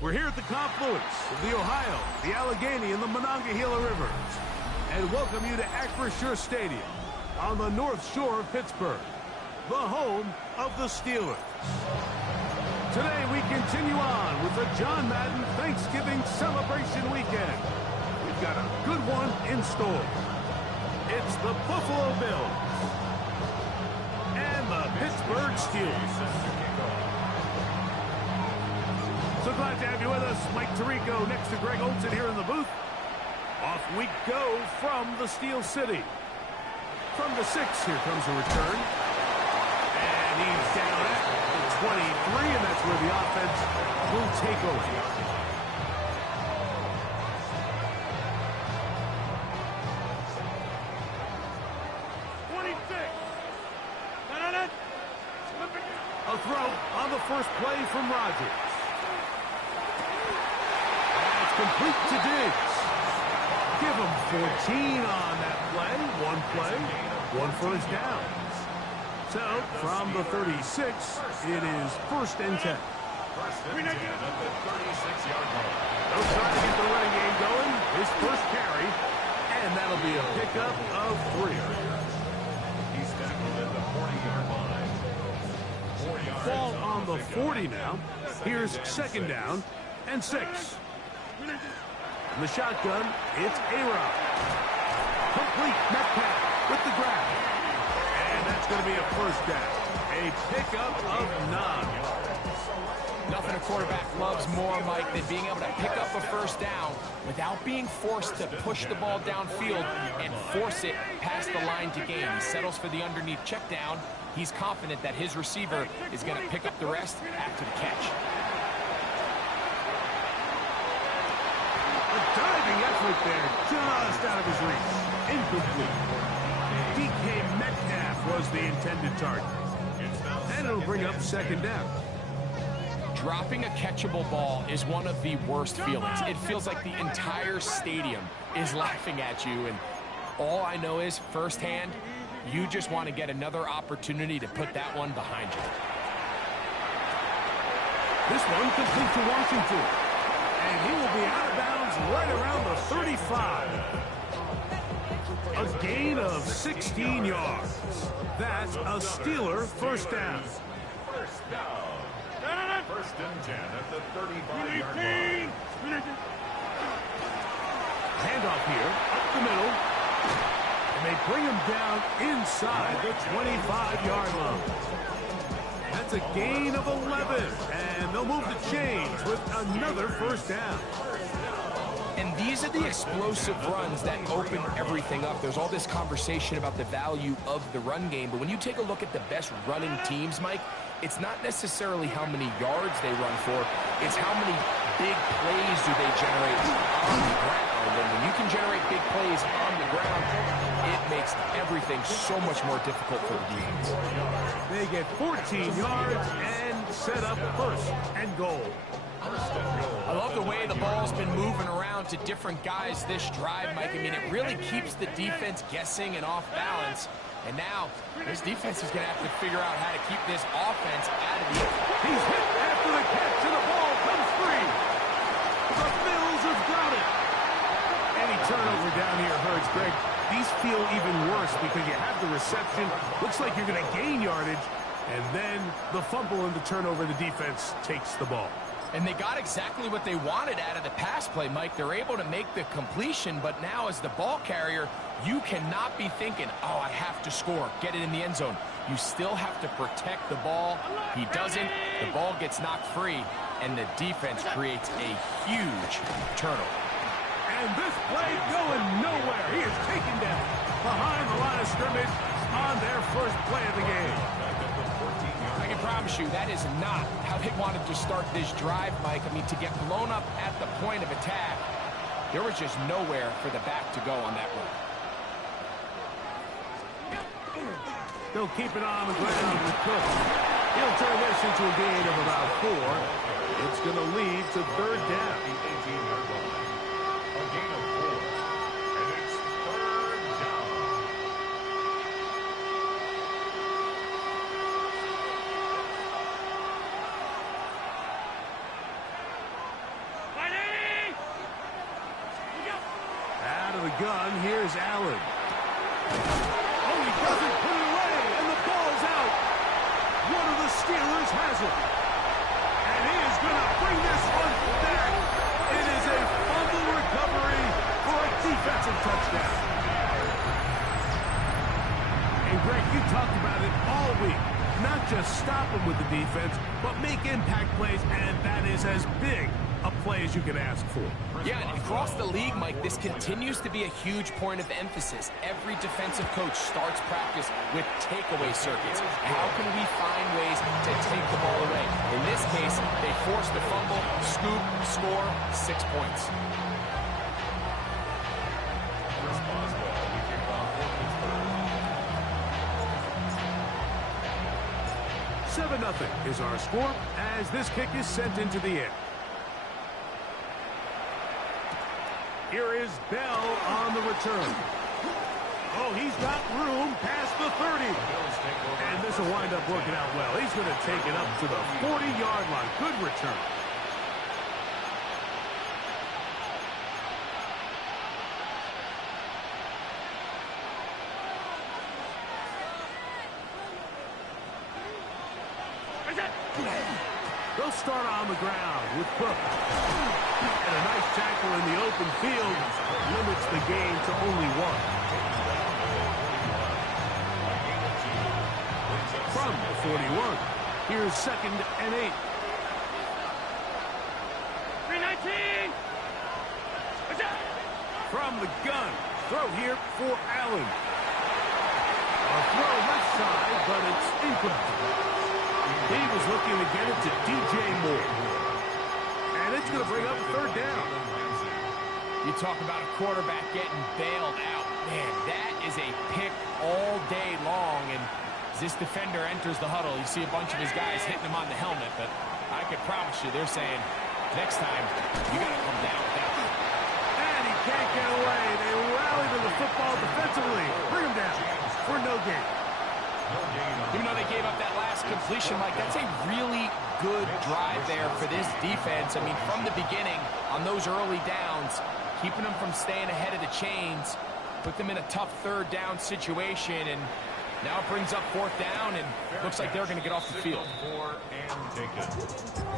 We're here at the confluence of the Ohio, the Allegheny, and the Monongahela Rivers, and welcome you to Acrisure Stadium on the North Shore of Pittsburgh, the home of the Steelers. Today we continue on with the John Madden Thanksgiving celebration weekend. We've got a good one in store. It's the Buffalo Bills and the Pittsburgh Steelers. So glad to have you with us. Mike Tirico next to Greg Olson here in the booth. Off we go from the Steel City. From the 6, here comes a return. And he's down at the 23, and that's where the offense will take over. A throw on the first play from Rodgers. Complete to Diggs. Give him 14 on that play. One first down. So, from the 36, it is 1st and 10. They'll try to get the running game going. His first carry, and that'll be a pickup of 3. He's tackled at the 40-yard line. Ball on the 40 now. Here's 2nd down and 6. In the shotgun, it's A-Rod. Complete, Metcalf with the grab. And that's going to be a 1st down. A pickup of 9. Nothing a quarterback loves more, Mike, than being able to pick up a 1st down without being forced to push the ball downfield and force it past the line to gain. He settles for the underneath check down. He's confident that his receiver is going to pick up the rest after the catch. Diving effort there, just out of his reach. Incomplete. DK Metcalf was the intended target. And it'll bring up 2nd down. Dropping a catchable ball is one of the worst feelings. It feels like the entire stadium is laughing at you, and all I know is, firsthand, you just want to get another opportunity to put that one behind you. This one complete to Washington. And he will be out of bounds right around the 35. A gain of 16 yards. That's a Steeler 1st down. 1st and 10 at the 35-yard line. Handoff here, up the middle. And they bring him down inside the 25-yard line. That's a gain of 11, and they'll move the chains with another 1st down. And these are the explosive runs that open everything up. There's all this conversation about the value of the run game, but when you take a look at the best running teams, Mike, it's not necessarily how many yards they run for, it's how many big plays do they generate on the ground. And when you can generate big plays on the ground, it makes everything so much more difficult for the defense. They get 14 yards and set up 1st and goal. I love the way the ball's been moving around to different guys this drive, Mike. I mean, it really keeps the defense guessing and off balance. And now, this defense is going to have to figure out how to keep this offense out of the air. He's hit after the catch, and the ball comes free. The Bills have got it. Any turnover down here hurts, Greg. These feel even worse because you have the reception. Looks like you're going to gain yardage. And then the fumble and the turnover, the defense takes the ball. And they got exactly what they wanted out of the pass play, Mike. They're able to make the completion, but now as the ball carrier, you cannot be thinking, oh, I have to score, get it in the end zone. You still have to protect the ball. He doesn't. The ball gets knocked free, and the defense creates a huge turnover. And this play going nowhere. He is taken down behind the line of scrimmage on their first play of the game. I can promise you that is not how they wanted to start this drive, Mike. I mean, to get blown up at the point of attack, there was just nowhere for the back to go on that run. They'll keep it on the ground with Cook. He'll turn this into a gain of about 4. It's going to lead to 3rd down. A gain of 4. And it's 3rd down. gun, here's Allen. Oh, he doesn't put it away, and the ball's out. One of the Steelers has it. And he is going to bring this one back. It is a fumble recovery for a defensive touchdown. And Greg, you talked about it all week. Not just stop them with the defense, but make impact plays, and that is as big a play as you can ask for. Yeah, and across the league, Mike, this continues to be a huge point of emphasis. Every defensive coach starts practice with takeaway circuits. How can we find ways to take the ball away? In this case, they force the fumble, scoop, score, 6 points. 7-0 is our score as this kick is sent into the air. Here is Bell on the return. Oh, he's got room past the 30. And this will wind up working out well. He's going to take it up to the 40-yard line. Good return. They'll start on the ground with Cook. And a nice tackle in the open field limits the game to only one. From the 41, here's 2nd and 8. 319! From the gun, throw here for Allen. A throw left side, but it's incomplete. He was looking to get it to DJ Moore. And it's going to bring up 3rd down. You talk about a quarterback getting bailed out. Man, that is a pick all day long. And as this defender enters the huddle, you see a bunch of his guys hitting him on the helmet. But I can promise you, they're saying, next time, you got to come down with that. And he can't get away. They rally to the football defensively. Bring him down for no gain. Even though they gave up that last completion, Mike, that's a really good drive there for this defense. I mean, from the beginning, on those early downs, keeping them from staying ahead of the chains, put them in a tough 3rd down situation, and now it brings up 4th down, and looks like they're going to get off the field.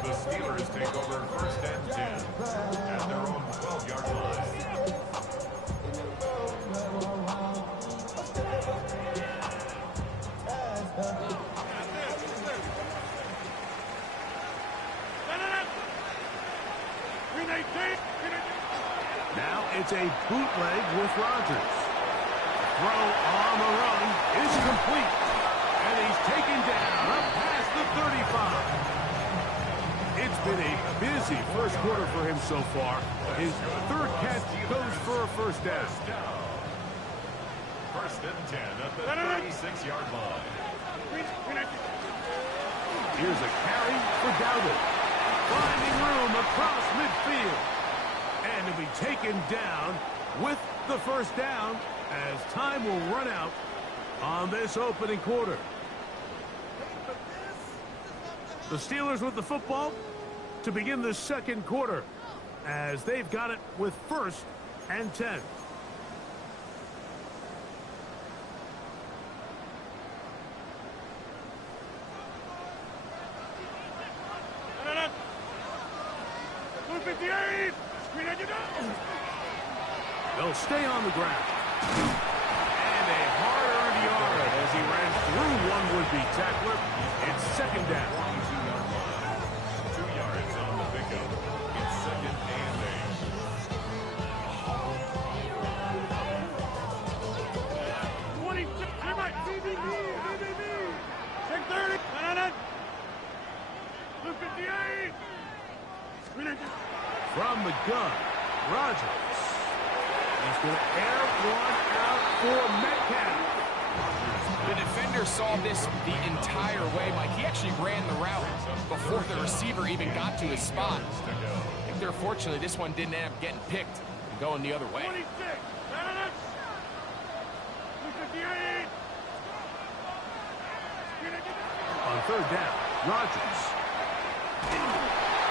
The Steelers take over 1st and 10 at their own 12-yard line. Now it's a bootleg with Rodgers. Throw on the run is complete. And he's taken down up past the 35. It's been a busy first quarter for him so far. His 3rd catch goes for a 1st down. 1st and 10 at the 36-yard line. Here's a carry for Dowdle. Finding room across midfield. And to be taken down with the 1st down as time will run out on this opening quarter. The Steelers with the football to begin the 2nd quarter as they've got it with 1st and 10. They'll stay on the ground. And a hard-earned yard as he ran through one would-be tackler. It's 2nd down. 2 yards on the pickup. It's 2nd and 8. 26. DDB. Check 30. 58. From the gun, Rodgers. He's going to air one out for Metcalf. The defender saw this the entire way, Mike. He actually ran the route before the receiver even got to his spot. I think they're fortunate this one didn't end up getting picked and going the other way. 26. 58. On 3rd down, Rodgers.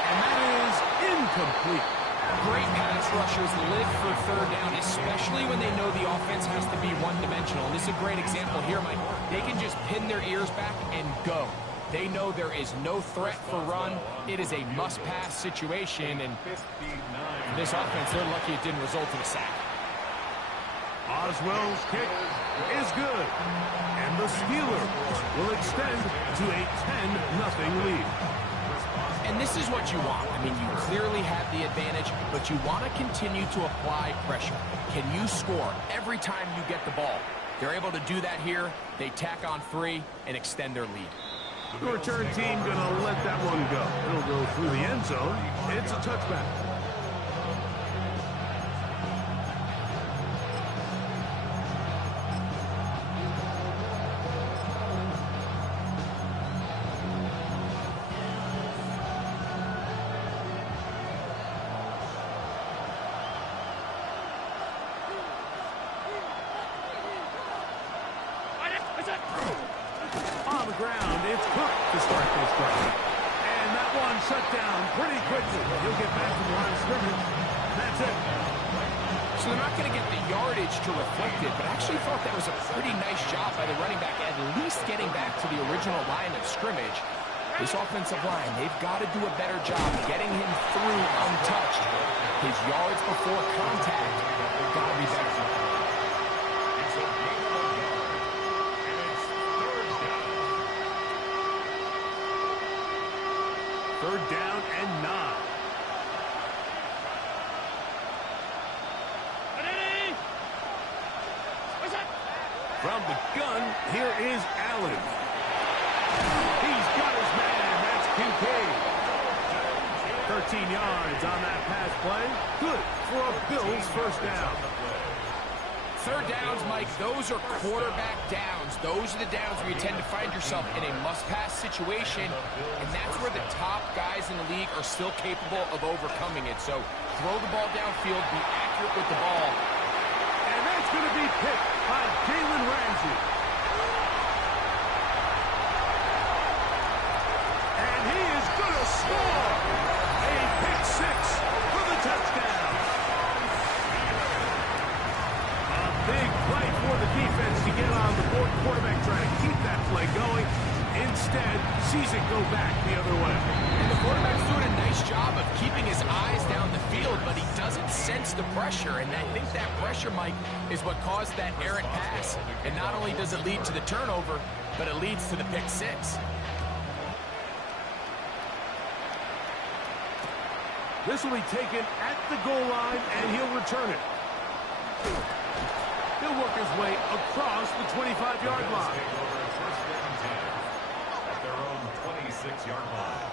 And that is incomplete. Great pass rushers live for third down, especially when they know the offense has to be one-dimensional. And this is a great example here, Mike. They can just pin their ears back and go. They know there is no threat for run. It is a must-pass situation, and this offense, they're lucky it didn't result in a sack. Oswell's kick is good, and the Steelers will extend to a 10-0 lead. And this is what you want. I mean, you clearly have the advantage, but you want to continue to apply pressure. Can you score every time you get the ball? They're able to do that here. They tack on 3 and extend their lead. The return team going to let that one go. It'll go through the end zone. It's a touchback. On the ground, it's Cook to start this drive. And that one shut down pretty quickly. He'll get back to the line of scrimmage. That's it. So they're not going to get the yardage to reflect it, but I actually thought that was a pretty nice job by the running back, at least getting back to the original line of scrimmage. This offensive line, they've got to do a better job getting him through untouched. His yards before contact got to be better. Third down and 9. From the gun, here is Allen. He's got his man. That's Kincaid. 13 yards on that pass play. Good for a Bills first down. Third downs, Mike, those are quarterback downs. Those are the downs where you tend to find yourself in a must-pass situation, and that's where the top guys in the league are still capable of overcoming it. So throw the ball downfield, be accurate with the ball. And that's going to be picked by Jalen Ramsey. And he is going to score. A pick 6 for the touchdown. Big play for the defense to get on the board. Quarterback trying to keep that play going. Instead, sees it go back the other way. And the quarterback's doing a nice job of keeping his eyes down the field, but he doesn't sense the pressure. And I think that pressure, Mike, is what caused that errant pass. And not only does it lead to the turnover, but it leads to the pick 6. This will be taken at the goal line, and he'll return it. He'll work his way across the 25-yard line. At their own 26-yard line.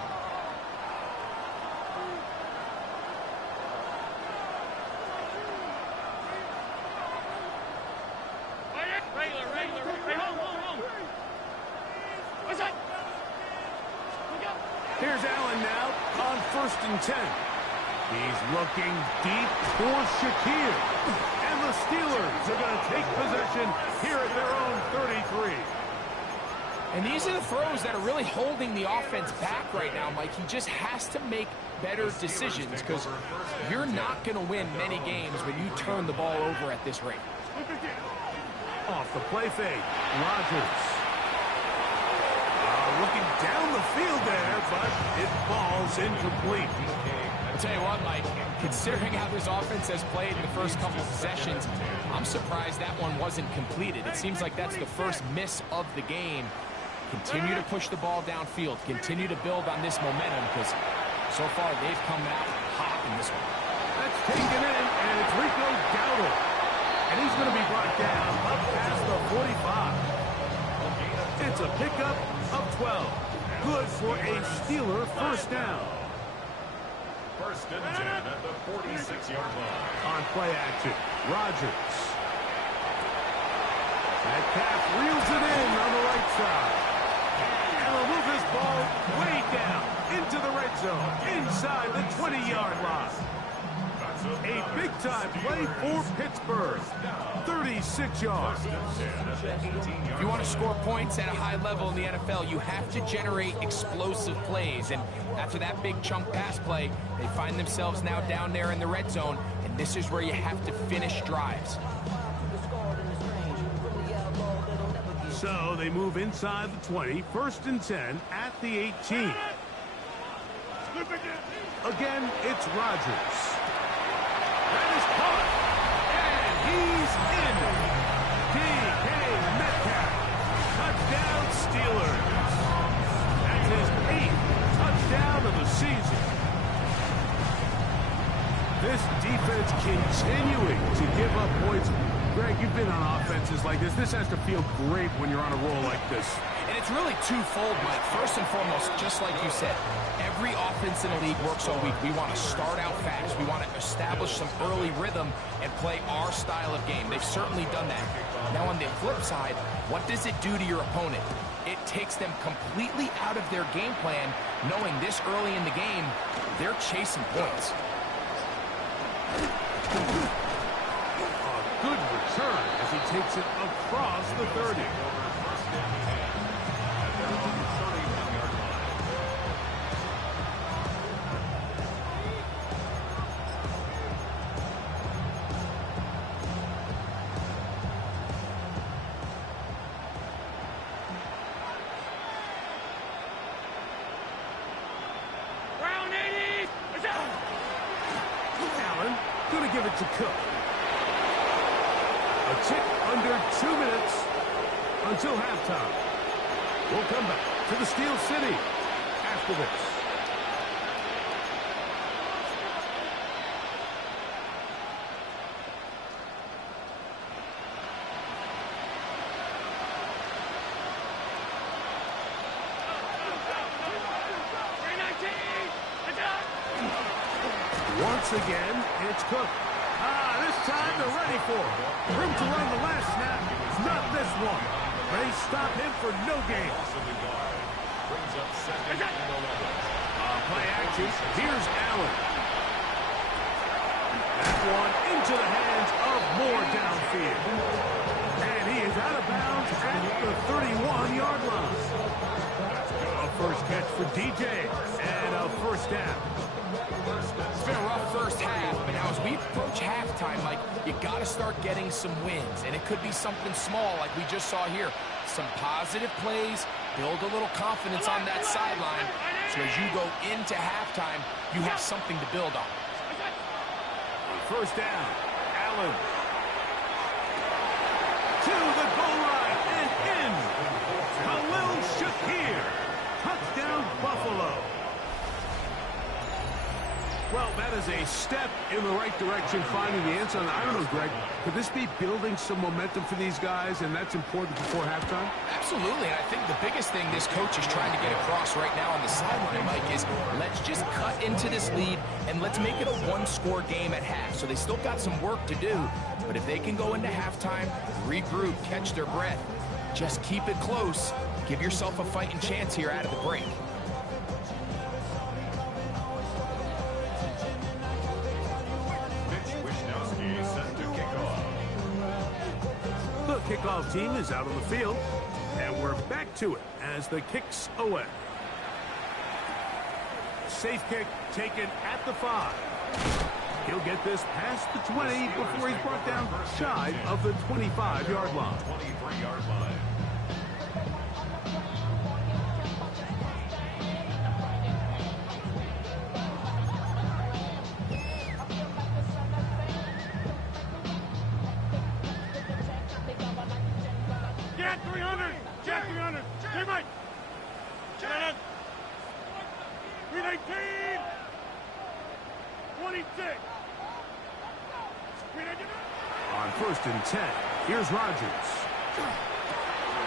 Regular. Hey, hold. What's that? Here's Allen now on 1st and 10. He's looking deep for Shakir. And the Steelers are going to take possession here at their own 33. And these are the throws that are really holding the offense back right now, Mike. He just has to make better decisions because you're not going to win many games when you turn the ball over at this rate. Off the play fake, Rodgers. Looking down the field there, but it falls incomplete. I'll tell you what, Mike, considering how this offense has played in the first couple of possessions, I'm surprised that one wasn't completed. It seems like that's the first miss of the game. Continue to push the ball downfield. Continue to build on this momentum because so far they've come out hot in this one. That's taken in, and it's Rico Dowdle. And he's going to be brought down up past the 45. It's a pickup of 12. Good for a Steeler first down. First and 10 at the 46-yard line. On play action, Rodgers. That calf reels it in on the right side. And will move this ball way down into the red zone, inside the 20-yard line. A big-time inside play for Pittsburgh. 36 yards. If you want to score points at a high level in the NFL, you have to generate explosive plays. And after that big chunk pass play, they find themselves now down there in the red zone. And this is where you have to finish drives. So they move inside the 20, 1st and 10 at the 18. Again, it's Rodgers. That is caught. And he's in. DK Metcalf. Touchdown Steelers. That's his 8th touchdown of the season. This defense continuing to give up points. Greg, you've been on offenses like this. This has to feel great when you're on a roll like this. And it's really twofold, Mike. First and foremost, just like you said, every offense in the league works all week. We want to start out fast. We want to establish some early rhythm and play our style of game. They've certainly done that. Now, on the flip side, what does it do to your opponent? It takes them completely out of their game plan, knowing this early in the game, they're chasing points. Good return as he takes it across the 30. Round 80. Allen going to give it to Cook. A tick under 2 minutes until halftime. We'll come back to the Steel City after this. Once again, it's Cook. This time they're ready for it. Room to run the last snap. Not this one. They stop him for no gain. Play action. Here's Allen. That one into the hands of Moore downfield. And he is out of bounds at the 31-yard line. A first catch for DJ and a first down. It's been a rough first half, but now as we approach halftime, Mike, you got to start getting some wins. And it could be something small like we just saw here. Some positive plays, build a little confidence on that sideline. So as you go into halftime, you have something to build on. First down, Allen. To the goal line and in. Khalil Shakir. Touchdown, Buffalo. Well, that is a step in the right direction, finding the end zone. I don't know, Greg, could this be building some momentum for these guys, and that's important before halftime? Absolutely, and I think the biggest thing this coach is trying to get across right now on the sideline, Mike, is let's just cut into this lead, and let's make it a one-score game at half. So they still got some work to do, but if they can go into halftime, regroup, catch their breath, just keep it close, give yourself a fighting chance here out of the break. The kickoff team is out on the field, and we're back to it as the kick's away. Safe kick taken at the 5. He'll get this past the 20 before he's brought down shy of the 25-yard line. 23-yard line. Get 300. Get 300. Hey, Mike. Get it. 319. 26. On 1st and 10, here's Rodgers.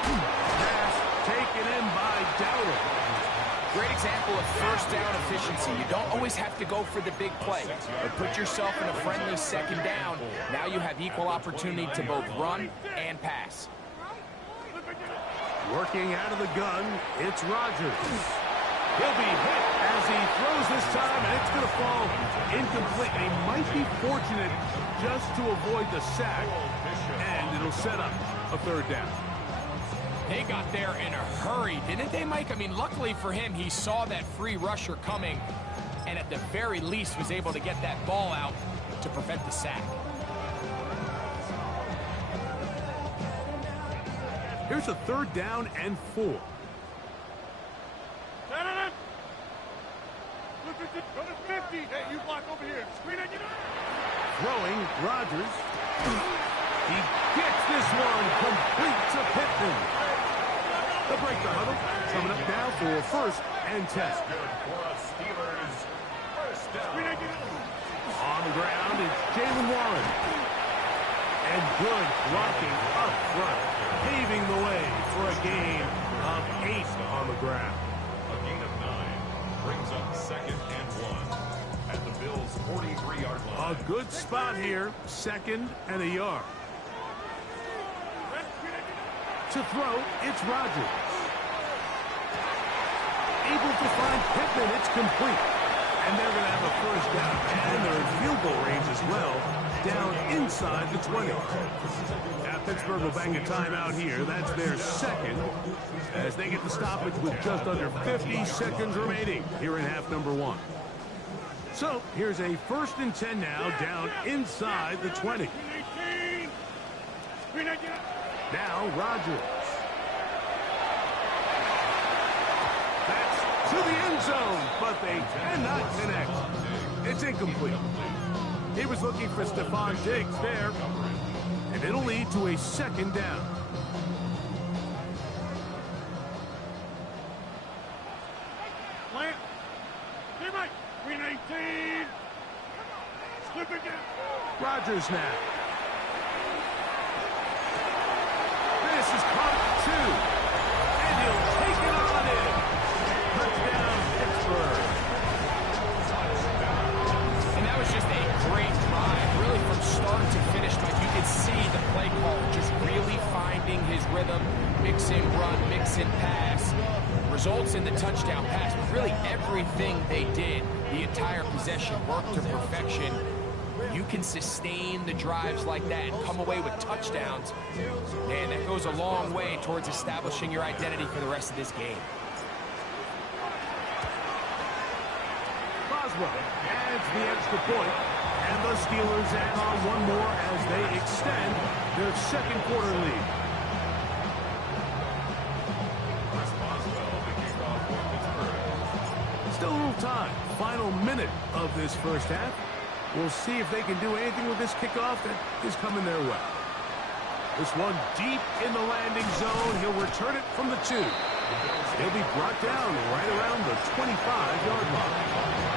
Pass taken in by Dowdle. Great example of first down efficiency. You don't always have to go for the big play, but put yourself in a friendly second down. Now you have equal opportunity to both run and pass. Working out of the gun, it's Rodgers. He'll be hit as he throws this time, and it's going to fall incomplete. They might be fortunate just to avoid the sack, and it'll set up a third down. They got there in a hurry, didn't they, Mike? I mean, luckily for him, he saw that free rusher coming, and at the very least was able to get that ball out to prevent the sack. Here's a 3rd down and 4. Go to 50. Hey, you block over here. Screen it. Throwing, Rodgers. He gets this one complete to Pittman. They'll break the huddle. Coming up now for 1st and 10. Good for us, Steelers. First down. On the ground, it's Jalen Warren. And good blocking up front, paving the way for a gain of 8 on the ground. A gain of 9 brings up 2nd and 1 at the Bills' 43-yard line. A good spot here, 2nd and a yard. To throw, it's Rodgers. Able to find Pittman, it's complete. And they're going to have a 1st down. And they're in field goal range as well, down inside the 20. Now Pittsburgh will bang a timeout here. That's their 2nd, as they get the stoppage with just under 50 seconds remaining here in half number 1. So here's a 1st and 10 now, down inside the 20. Now Rodgers. That's to the end zone, but they cannot connect. It's incomplete. He was looking for Stephon Diggs there, and it'll lead to a 2nd down. Plant. Hey, Mike. Green 18. Slip it down. Rodgers now. This is caught at 2. And he'll take it on in. Touchdown, Pittsburgh. And that was just a great drive, really from start to finish. Like you could see the play caller just really finding his rhythm, mix and run, mix and pass. Results in the touchdown pass, but really everything they did, the entire possession worked to perfection. You can sustain the drives like that and come away with touchdowns. Man, that goes a long way towards establishing your identity for the rest of this game. Boswell adds the extra point, and the Steelers add on one more as they extend their 2nd quarter lead. Still a little time. Final minute of this 1st half. We'll see if they can do anything with this kickoff that is coming their way. This one deep in the landing zone. He'll return it from the 2. He'll be brought down right around the 25-yard line.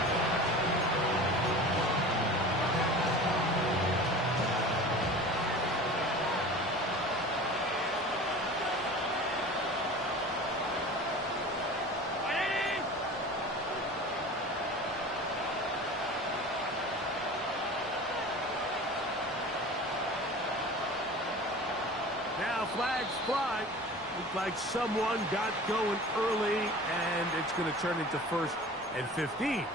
Flags fly. Looks like someone got going early, and it's going to turn into 1st and 15.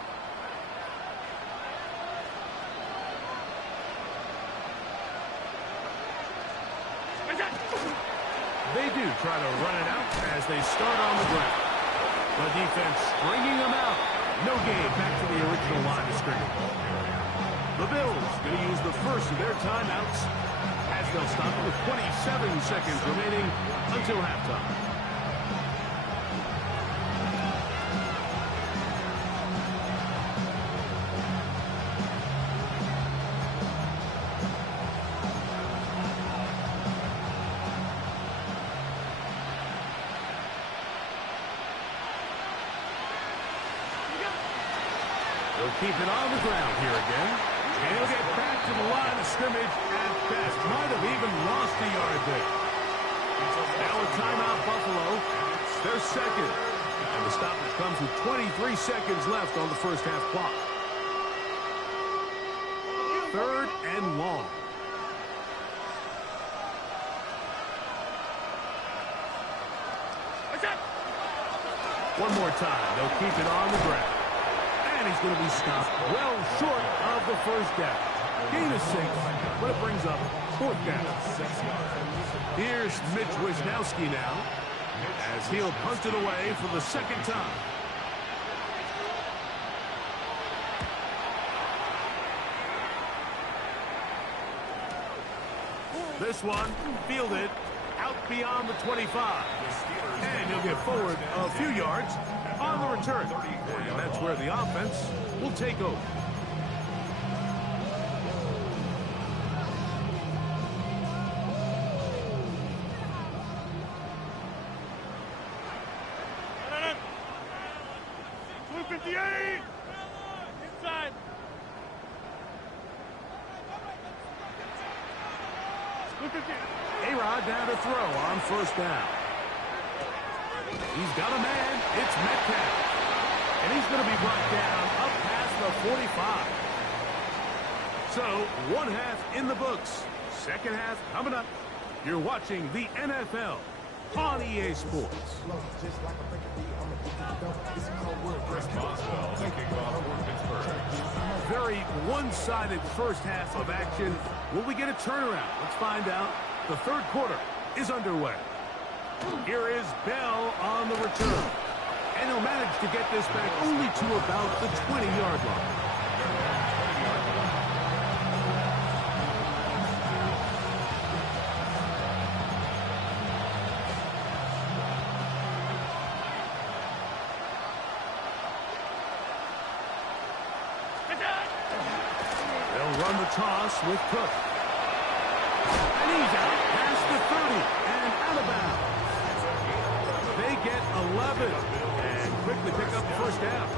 They do try to run it out as they start on the ground. The defense stringing them out. No gain back to the original line of scrimmage. The Bills going to use the first of their timeouts as they'll stop it with 27 seconds remaining until halftime. They'll keep it on the ground here again. And he'll get back to the line of scrimmage at best. Might have even lost a yard there. Now a timeout, Buffalo. Their 2nd. And the stoppage comes with 23 seconds left on the 1st half clock. 3rd and long. One more time. They'll keep it on the ground. And he's going to be stopped well short of the first down. Gain of 6, but it brings up fourth down. Here's Mitch Wisnowski now, as he'll punt it away for the second time. This one fielded out beyond the 25. And he'll get forward a few yards on the return. And that's where the offense will take over. Blue 58! Inside! Blue 58! A-Rod down to throw on first down. He's got a man. It's Metcalf. And he's going to be brought down up past the 45. So, one half in the books. Second half coming up. You're watching the NFL on EA Sports. Chris Boswell, the kickoff for Pittsburgh. Very one-sided first half of action. Will we get a turnaround? Let's find out. The third quarter is underway. Here is Bell on the return. And he'll manage to get this back only to about the 20-yard line. They'll run the toss with Cook. And he's out past the 30 and out of bounds. They get 11 and quickly pick up the first down.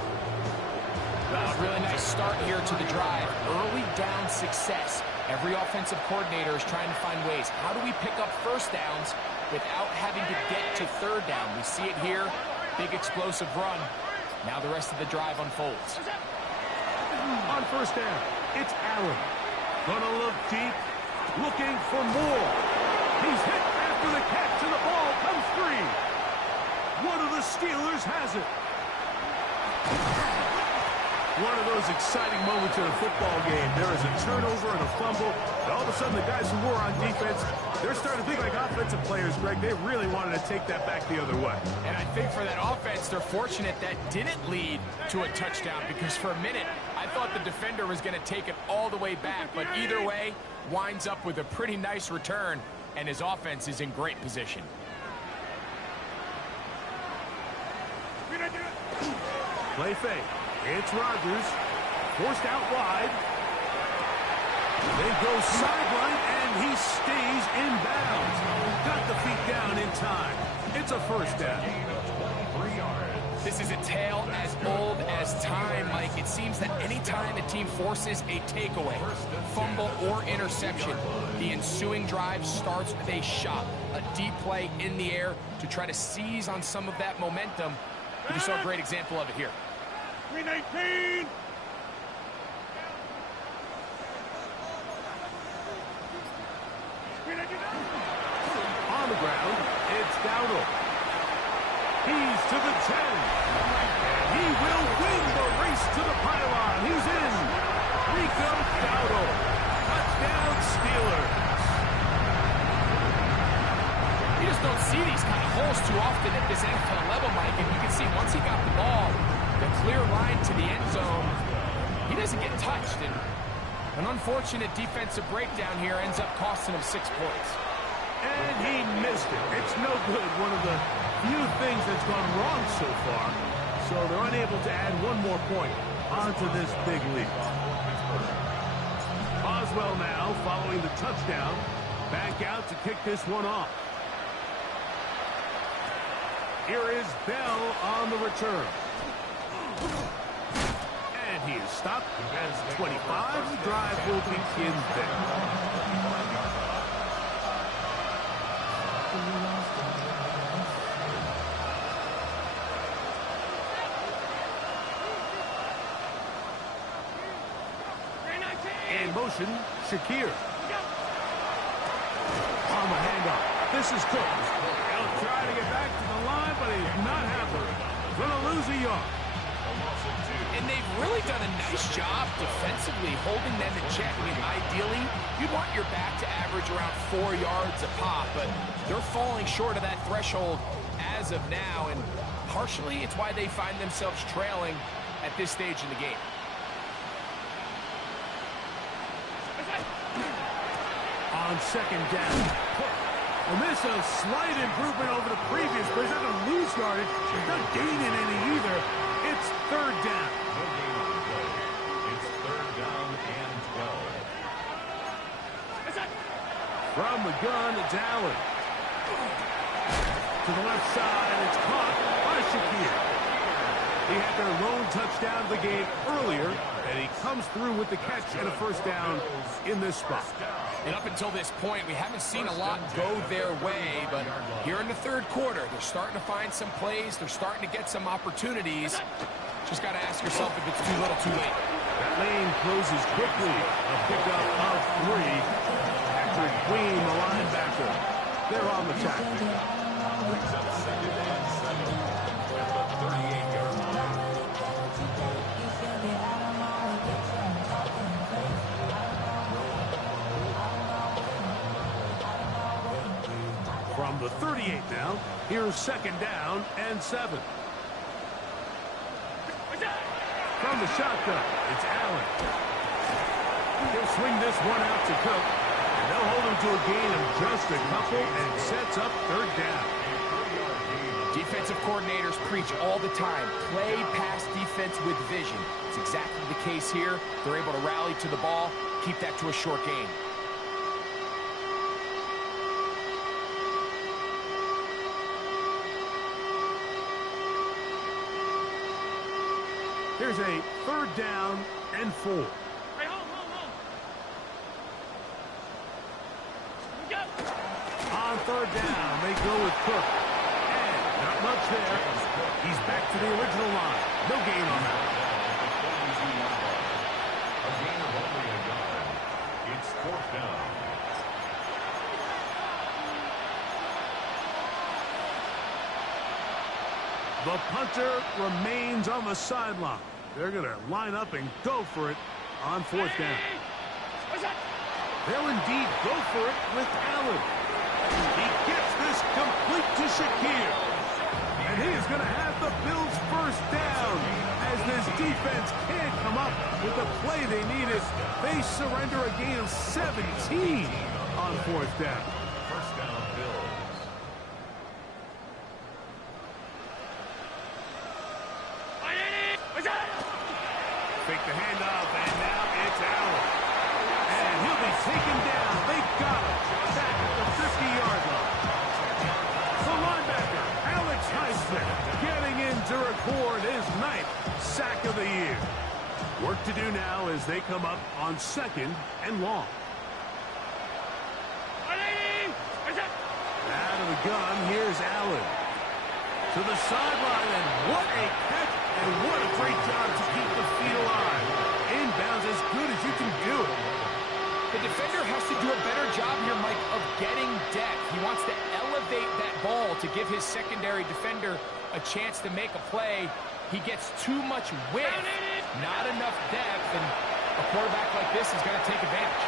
A really nice start here to the drive. Early down success. Every offensive coordinator is trying to find ways. How do we pick up first downs without having to get to third down? We see it here. Big explosive run. Now the rest of the drive unfolds. On first down, it's Allen. Gonna look deep, looking for more. He's hit after the catch, and the ball comes free. One of the Steelers has it. One of those exciting moments in a football game. There is a turnover and a fumble. And all of a sudden, the guys who were on defense, they're starting to think like offensive players, Greg. They really wanted to take that back the other way. And I think for that offense, they're fortunate that didn't lead to a touchdown, because for a minute, I thought the defender was going to take it all the way back. But either way, winds up with a pretty nice return, and his offense is in great position. Play fake. It's Rodgers. Forced out wide. They go sideline, and he stays in bounds. Got the feet down in time. It's a first down. This is a tale as old as time, Mike. It seems that any time a team forces a takeaway, fumble, or interception, the ensuing drive starts with a shot, a deep play in the air to try to seize on some of that momentum. You saw a great example of it here. 319! On the ground, it's Dowdle. He's to the 10. And he will win the race to the pylon. He's in. Rico Dowdle. Touchdown Steelers. You just don't see these kind of holes too often at this NFL level, Mike. And you can see once he got the ball, the clear line to the end zone, he doesn't get touched. And an unfortunate defensive breakdown here ends up costing him 6 points. And he missed it. It's no good. One of the few things that's gone wrong so far. So they're unable to add one more point onto this big lead. Boswell now following the touchdown. Back out to kick this one off. Here is Bell on the return. And he is stopped at 25. The drive will begin there. In motion, Shakir. On the handoff. This is Cook. He'll try to get back to the line, but he's not happy. Gonna lose a yard. And they they've really done a nice job defensively holding them in check. I mean, ideally, you'd want your back to average around 4 yards a pop, but they're falling short of that threshold as of now, and partially it's why they find themselves trailing at this stage in the game. On second down. And this is a slight improvement over the previous, but he's not going to lose yardage. He's not gaining any either. It's third down. No gain on the play. It's third down and 12. From the gun, it's Allen. To the left side, it's caught by Shakir. He had their lone touchdown of the game earlier, and he comes through with the catch and a first down in this spot. And up until this point, we haven't seen a lot go their way, but here in the third quarter, they're starting to find some plays. They're starting to get some opportunities. Just got to ask yourself if it's too little, too late. That lane closes quickly. A pickup of 3. After Queen, the linebacker, they're on the tackle. Brings up second and 7 at the 38-yard line. From the 38 now, here's second down and 7. From the shotgun, it's Allen. He'll swing this one out to Cook, and they'll hold him to a gain of just a couple and sets up third down. Defensive coordinators preach all the time, play pass defense with vision. It's exactly the case here. They're able to rally to the ball, keep that to a short gain. Here's a third down and 4. Hey, hold. On third down, they go with Cook. And not much there. He's back to the original line. No gain on that. A gain of only a yard. It's fourth down. The punter remains on the sideline. They're going to line up and go for it on fourth down. They'll indeed go for it with Allen. He gets this complete to Shakir. And he is going to have the Bills first down. As this defense can't come up with the play they needed, they surrender a gain of 17 on fourth down. First down, Bills. Fake the handoff, and now it's Allen. And he'll be taken down. They got him. Back at the 50-yard line. The linebacker, Alex Highsmith, getting in to record his 9th sack of the year. Work to do now as they come up on second and long. Out of the gun, here's Allen. To the sideline, and what a catch, and what a great job to keep the feet alive. Inbounds as good as you can do it. The defender has to do a better job here, Mike, of getting depth. He wants to elevate that ball to give his secondary defender a chance to make a play. He gets too much width, not enough depth, and a quarterback like this is going to take advantage.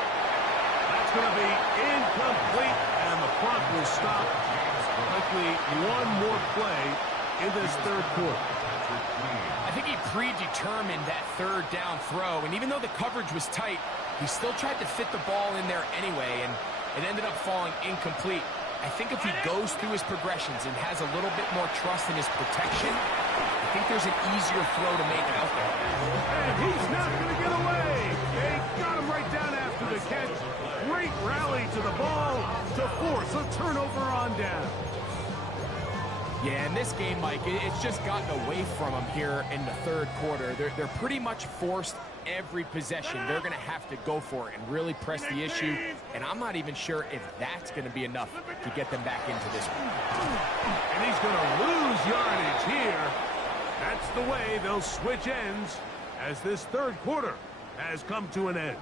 That's going to be incomplete, and the clock will stop. Likely one more play in this third quarter. I think he predetermined that third down throw, and even though the coverage was tight, he still tried to fit the ball in there anyway, and it ended up falling incomplete. I think if he goes through his progressions and has a little bit more trust in his protection, I think there's an easier throw to make out there. And he's not going to get away. They got him right down after the catch. Great rally to the ball to force a turnover on down. Yeah, in this game, Mike, it's just gotten away from them here in the third quarter. They're pretty much forced every possession. They're going to have to go for it and really press the issue, and I'm not even sure if that's going to be enough to get them back into this one. And he's going to lose yardage here. That's the way they'll switch ends as this third quarter has come to an end.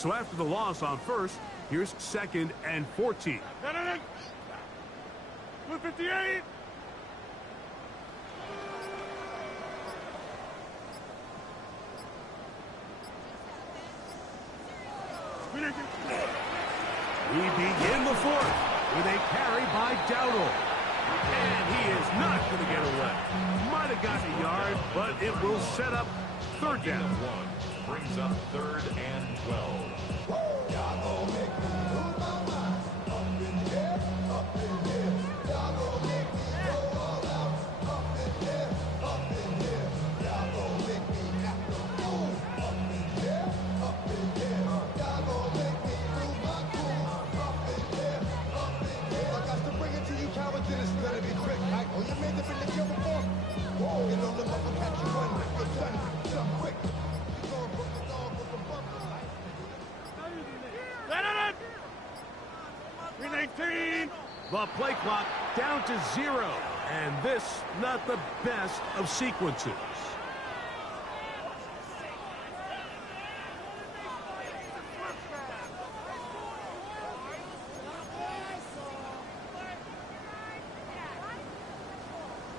So after the loss on first, here's 2nd and 14. Blue 58. We begin the 4th with a carry by Dowdle. And he is not going to get away. Might have gotten a yard, but it will set up 3rd down. 1 brings up 3rd and 12. The play clock down to 0. And this, not the best of sequences.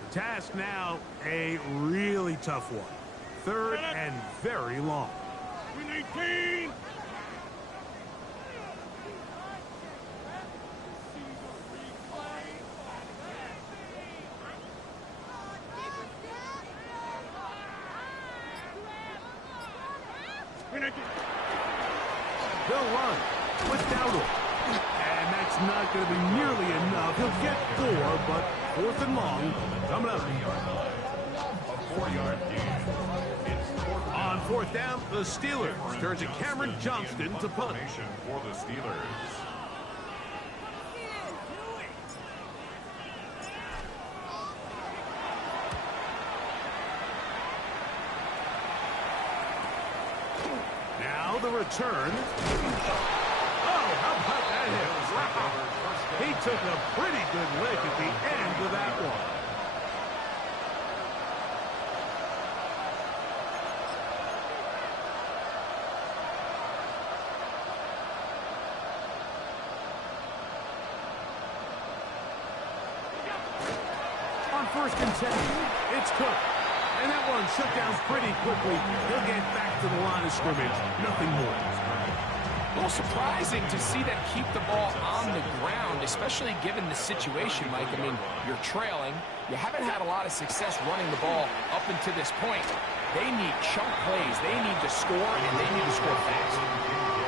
The task now, a really tough one. 3rd and very long. 319. They'll run with Dowdle. And that's not going to be nearly enough. He'll get 4, but 4th and long coming up. A 4-yard gain. It's 4th On 4th down, the Steelers turn to Cameron Johnston to punt. for the Steelers. Now the return. Oh, how about that hit? Wow. He took a pretty good lick at the end of that one. On 1st and 10, it's Cook. And that one shut down pretty quickly. He'll get back to the line of scrimmage. Nothing more. A little surprising to see them keep the ball on the ground, especially given the situation, Mike. I mean, you're trailing. You haven't had a lot of success running the ball up until this point. They need chunk plays. They need to score, and they need to score fast.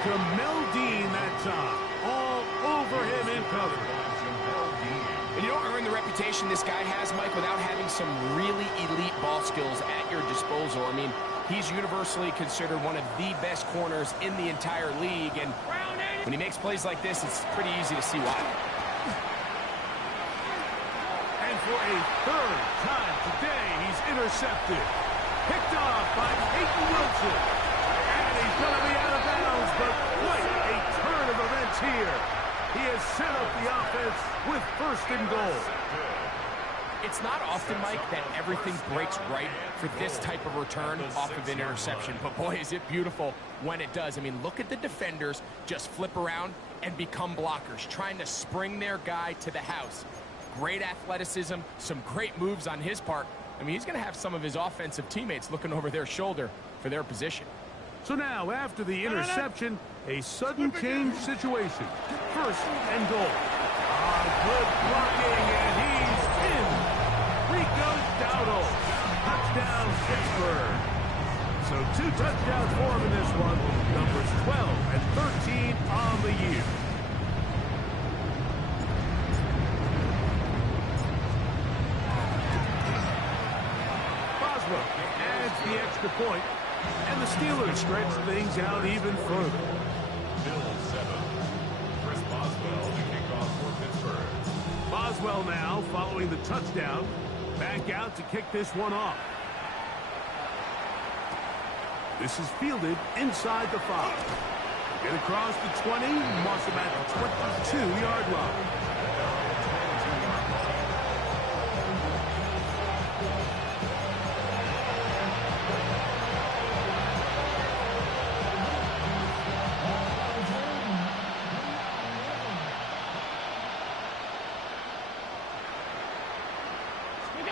Jamel Dean that time. All over him in coverage. And you don't earn the reputation this guy has, Mike, without having some really elite ball skills at your disposal. I mean, he's universally considered one of the best corners in the entire league, and when he makes plays like this, it's pretty easy to see why. And for a 3rd time today, he's intercepted. Picked off by Peyton Wilson. And he's going to be out of bounds, but quite a turn of events here. He has set up the offense with 1st and goal. It's not often, Mike, that everything breaks right for this type of return off of an interception. But boy, is it beautiful when it does. I mean, look at the defenders just flip around and become blockers, trying to spring their guy to the house. Great athleticism, some great moves on his part. I mean, he's going to have some of his offensive teammates looking over their shoulder for their position. So now, after the interception, a sudden change situation. 1st and goal. Good blocking, and he's in. Rico Dowdle. Touchdown, Pittsburgh. So 2 touchdowns for him in this one. Numbers 12 and 13 on the year. Boswell adds the extra point. And the Steelers stretch things out even further. Bills 7. Chris Boswell to kick off for Pittsburgh. Boswell now, following the touchdown, back out to kick this one off. This is fielded inside the 5. Get across the 20, marks him at the 22-yard line.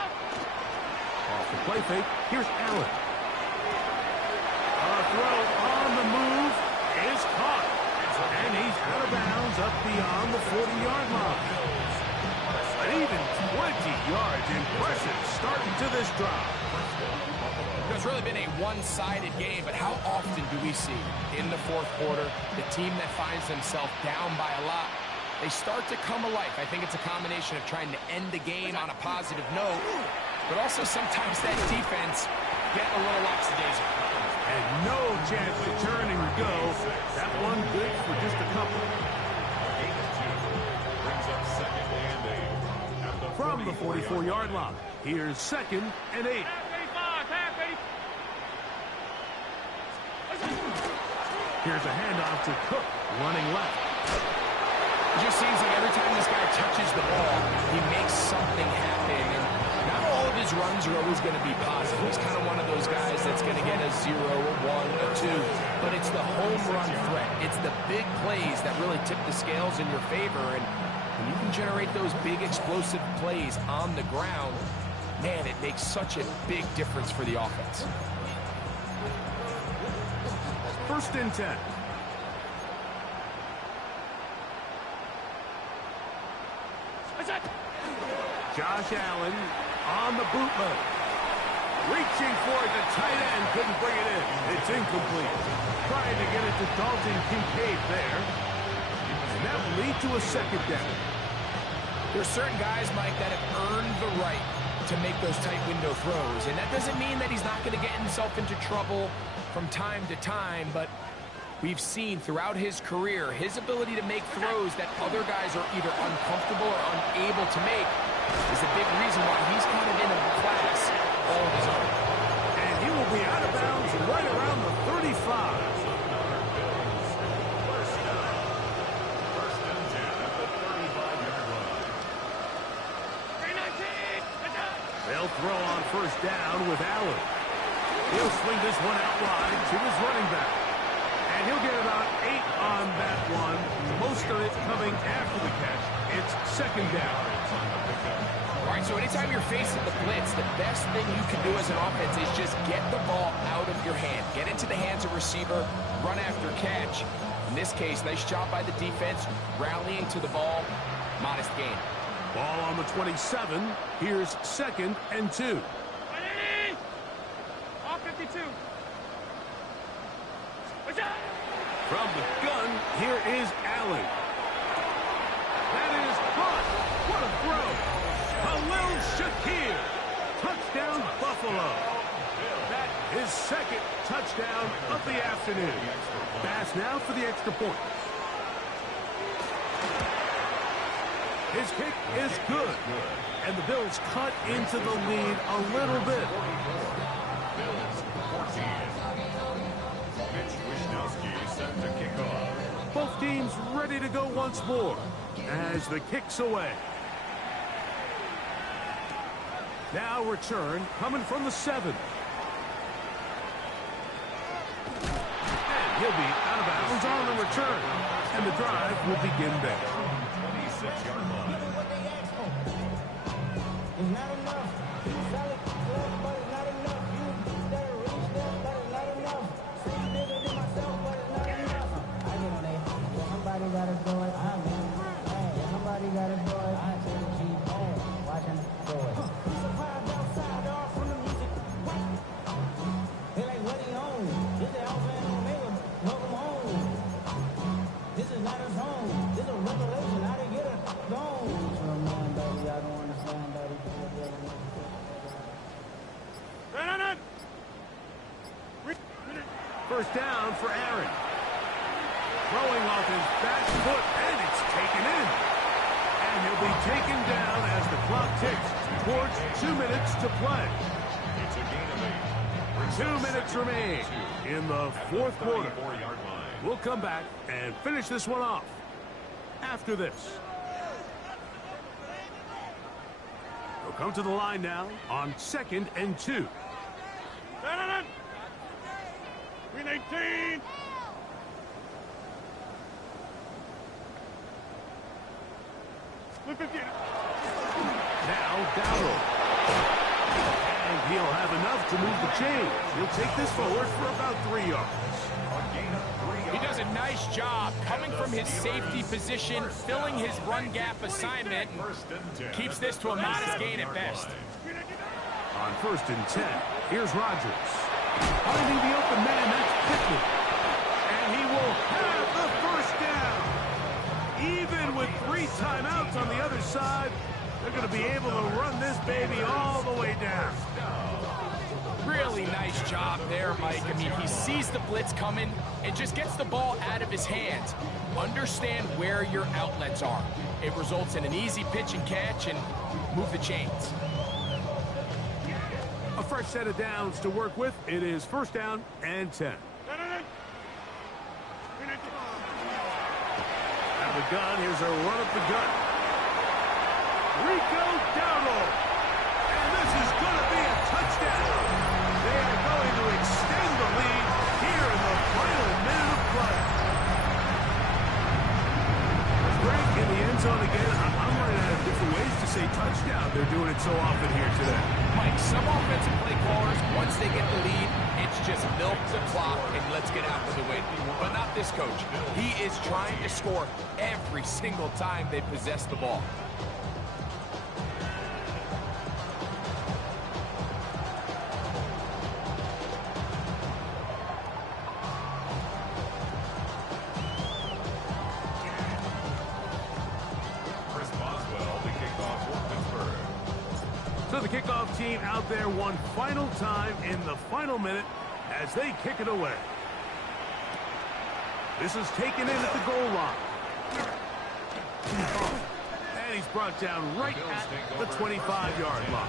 Off the play fake, here's Allen. A throw on the move is caught. And he's out of bounds up beyond the 40-yard line. An even 20 yards. Impressive start to this drive. It's really been a one-sided game, but how often do we see in the fourth quarter the team that finds themselves down by a lot, they start to come alive. I think it's a combination of trying to end the game on a positive note, but also sometimes that defense get a little lackadaisical. And no chance to turn and go. That one good for just a couple. From the 44-yard line, here's 2nd and 8. Here's a handoff to Cook, running left. It just seems like every time this guy touches the ball, he makes something happen. And not all of his runs are always going to be positive. He's kind of one of those guys that's going to get a 0, a 1, a 2. But it's the home run threat. It's the big plays that really tip the scales in your favor. And when you can generate those big explosive plays on the ground, man, it makes such a big difference for the offense. 1st and 10. Josh Allen on the bootleg. Reaching for it, the tight end couldn't bring it in. It's incomplete. Trying to get it to Dalton Kincaid there. And that will lead to a 2nd down. There's certain guys, Mike, that have earned the right to make those tight window throws. And that doesn't mean that he's not going to get himself into trouble from time to time, but we've seen throughout his career his ability to make throws that other guys are either uncomfortable or unable to make is a big reason why he's kind of in a class all of his own. And he will be out of bounds right around the 35. They'll throw on 1st down with Allen. He'll swing this one out wide to his running back. And he'll get about 8 on that one. Most of it coming after the catch. It's 2nd down. All right, so anytime you're facing the blitz, the best thing you can do as an offense is just get the ball out of your hand. Get into the hands of receiver, run after catch. In this case, nice job by the defense, rallying to the ball. Modest gain. Ball on the 27. Here's 2nd and 2. All 52. From the gun, here is Allen. That is caught. What a throw. Khalil Shakir. Touchdown, Buffalo. That is 2nd touchdown of the afternoon. Pass now for the extra point. His kick is good. And the Bills cut into the lead a little bit. Both teams ready to go once more as the kick's away. Now return coming from the 7. And he'll be out of bounds on the return. And the drive will begin there. 26-yard line. It's not enough. You solid club, but it's not enough. You that reach there, but it's not enough. See bigger than myself, but it's not enough. I get on it. Somebody gotta do it. I'm in. Hey, somebody gotta do it. I take the G. Hey, watch him do it. He's a vibe outside, all from the music. They like, what he on? This is Alpha and Omega. Welcome home. This is not a song. This is a revelation. How to get it gone. Man, baby, I don't understand, baby. First down for Aaron. Throwing off his back foot, and it's taken in. And he'll be taken down as the clock ticks towards 2 minutes to play. It's a gain of 8. 2 minutes remain in the fourth quarter. 34-yard line. We'll come back and finish this one off after this. They'll come to the line now on 2nd and 2. Green 18. Split 50. Now Dowdle And he'll have enough to move the chains. He'll take this forward for about 3 yards. He does a nice job coming from his safety position, filling his run gap assignment, and keeps this to a modest gain at best. On 1st and 10, here's Rodgers. Finding the open man, that's Pittman. And he will have the first down. Even with 3 timeouts on the other side, they're going to be able to run this baby all the way down. Really nice job there, Mike. I mean, he sees the blitz coming and just gets the ball out of his hands. Understand where your outlets are. It results in an easy pitch and catch and move the chains. A fresh set of downs to work with. It is 1st down and 10. Out of the gun, here's a run up the gut. Rico Dowdle. And this is going to be a touchdown. They are going to extend the lead here in the final minute of play. Frank in the end zone again. I'm running out of different ways to say touchdown. They're doing it so often here today. Mike, some offensive play callers, once they get the lead, it's just milk the clock and let's get out with the win. But not this coach. He is trying to score every single time they possess the ball. So the kickoff team out there one final time in the final minute as they kick it away. This is taken in at the goal line. And he's brought down right at the 25-yard line.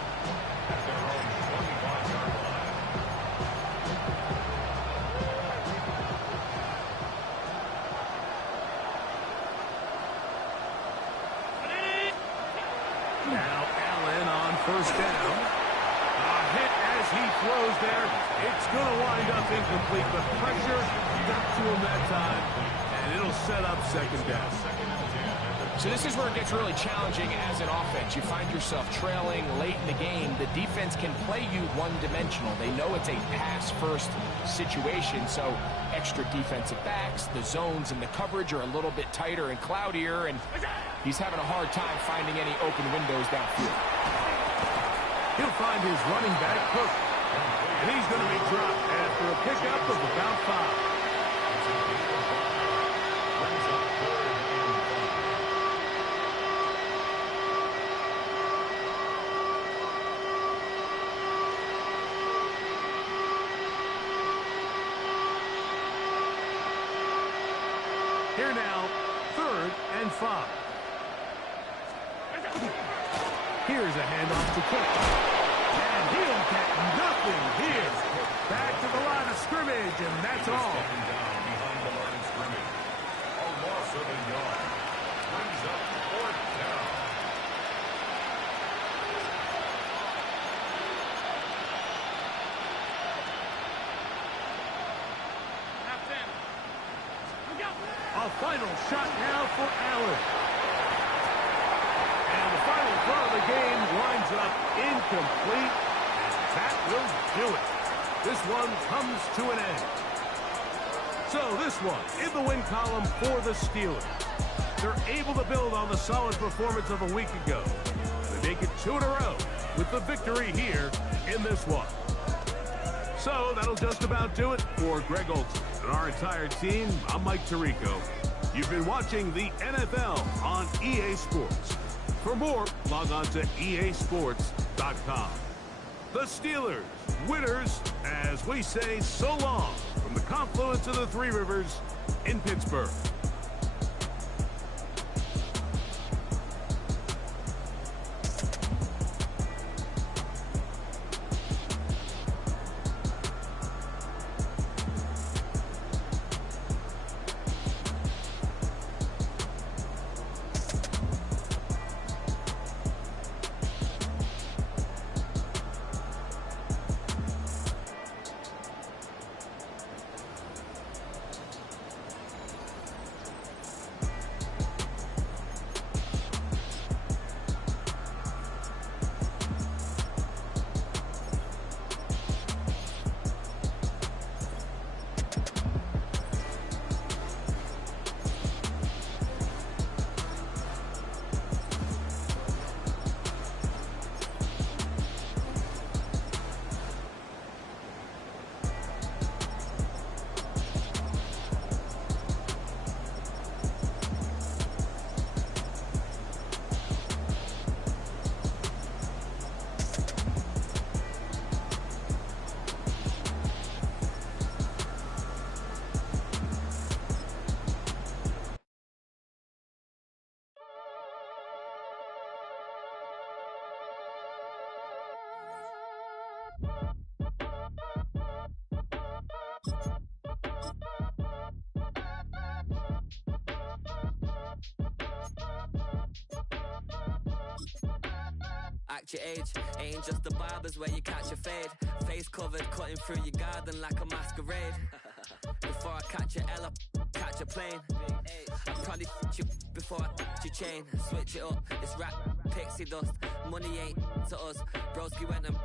Now Allen on 1st down. A hit as he throws there. It's going to wind up incomplete. The pressure got to him that time, and it'll set up 2nd down. So this is where it gets really challenging as an offense. You find yourself trailing late in the game. The defense can play you one-dimensional. They know it's a pass-first situation, so extra defensive backs, the zones and the coverage are a little bit tighter and cloudier, and he's having a hard time finding any open windows downfield. He'll find his running back, Cook, and he's going to be dropped after a pickup of about 5. Here now, 3rd and 5. Here's a handoff to Cook. And he'll get nothing here. Back to the line of scrimmage, and that's all. Behind the line of scrimmage. A loss of a yard. Brings up 4th down. A final shot now for Allen. And the final throw of the game winds up incomplete. And that will do it. This one comes to an end. So this one in the win column for the Steelers. They're able to build on the solid performance of a week ago. They make it 2 in a row with the victory here in this one. So that'll just about do it for Greg Olson and our entire team. I'm Mike Tirico. You've been watching the NFL on EA Sports. For more, log on to easports.com. The Steelers, winners, as we say so long from the confluence of the Three Rivers in Pittsburgh. Act your age, ain't just the barbers where you catch a fade. Face covered, cutting through your garden like a masquerade. Before I catch a L up, catch a plane. I'd probably you before I your chain. Switch it up, it's rap, pixie dust. Money ain't to us, broski went and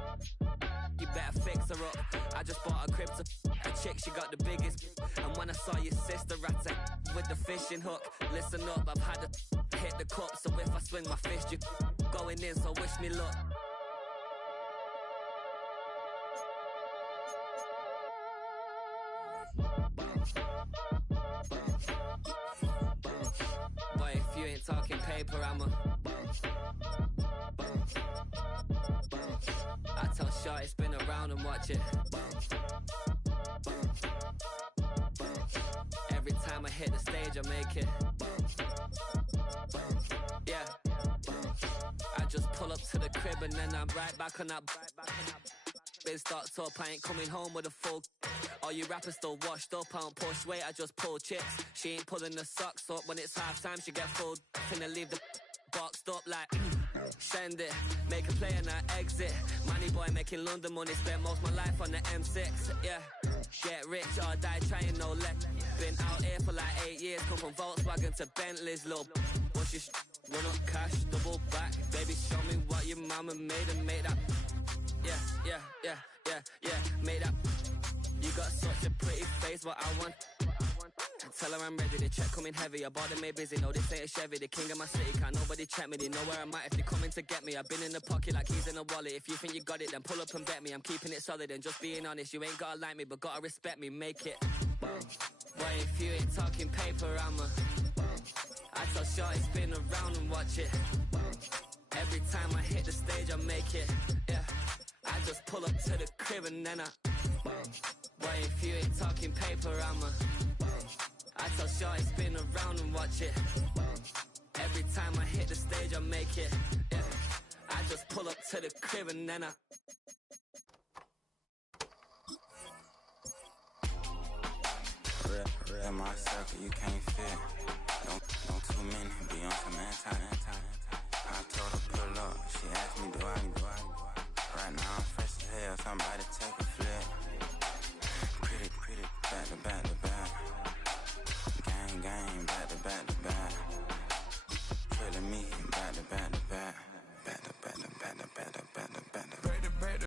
you better fix her up. I just bought a crib to a chick, she got the biggest. And when I saw your sister at it with the fishing hook, listen up, I've had to hit the cup. So if I swing my fist, you going in, so wish me luck. Boy, if you ain't talking paper, I'm a I tell shorty spin around and watch it. Every time I hit the stage, I make it. Yeah. I just pull up to the crib and then I'm right back on that. Been stocked up, I ain't coming home with a full. All you rappers still washed up, I don't push weight, I just pull chicks. She ain't pulling the socks up, when it's half time she get full. Finna leave the boxed up like send it, make a play and I exit. Money boy making London money, spent most of my life on the M6. Yeah, get rich or die trying, no let. Been out here for like 8 years, come from Volkswagen to Bentley's, little. What's your run up cash, double back. Baby, show me what your mama made and make that. Yeah, made that. You got such a pretty face, what I want. Tell her I'm ready, the check coming heavy. I bought them made busy, no this ain't a Chevy. The king of my city, can't nobody check me. They know where I'm at if they coming to get me. I've been in the pocket like keys in a wallet. If you think you got it, then pull up and bet me. I'm keeping it solid and just being honest. You ain't gotta like me, but gotta respect me, make it. Boy, if you ain't talking paper, I'm a I tell shorty spin around and watch it. Every time I hit the stage, I make it. Yeah, I just pull up to the crib and then I boy, if you ain't talking paper, I'm a I tell shorty spin around and watch it. Every time I hit the stage, I make it. Yeah, I just pull up to the crib and then I real my circle, you can't fit. Don't too many be on some anti. I told her pull up, she asked me do I. Right now I'm fresh as hell, somebody take a flip. Pretty, back to back. Gang, back to back.